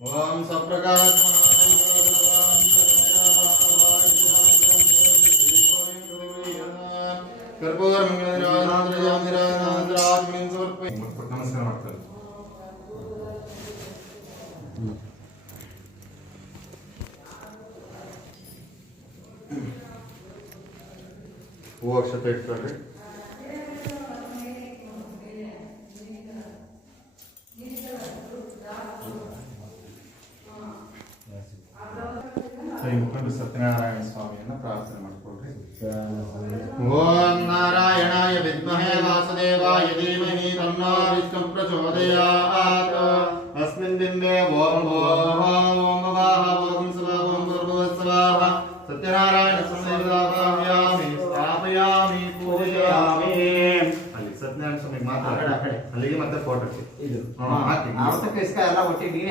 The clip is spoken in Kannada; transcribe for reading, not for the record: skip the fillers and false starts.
ಓಂ ಸಪ್ರಕಾಶ ಕರ್ಪೂರ ನಮಸ್ಕಾರ ಮಾಡ್ತಾರೆ. ಹೂ ಅಕ್ಷತೆ ಇಟ್ಕೊಳ್ರಿ. ಕೈ ಮುಖಂಡು ಸತ್ಯನಾರಾಯಣ ಸ್ವಾಮಿಯನ್ನ ಪ್ರಾರ್ಥನೆ ಮಾಡಿಕೊಳ್ರಿ. ಓಂ ನಾರಾಯಣಾಯ ವಿದ್ಮಹೇ ವಾಸುದೇವಾಯ ಧೀಮಹಿ ತನ್ನೋ ವಿಷ್ಣು ಪ್ರಚೋದಯಾತ್. ಅಸ್ಮಿನ್ ಬಿಂಬೆ ಓಂ ಭೋಃ ಓಂ ಭವಾಃ ಓಂ ಸ್ವಃ ಓಂ ಭೂರ್ಭುವಃ ಸತ್ಯನಾರಾಯಣ ಸಂದೇವಾಯಾಮಿ ಸ್ಥಾಪಯಾಮಿ ಪೂಜಯಾಮಿ. ಅಲ್ಲಿ ಸತ್ಯನಾರಾಯಣ ಸ್ವಾಮಿ ಮಾತಾಡ ಅಲ್ಲಿಗೆ ಮತ್ತೆ ಫೋಟೋಕ್ಕೆ ಇದು ಹಾಕಿ.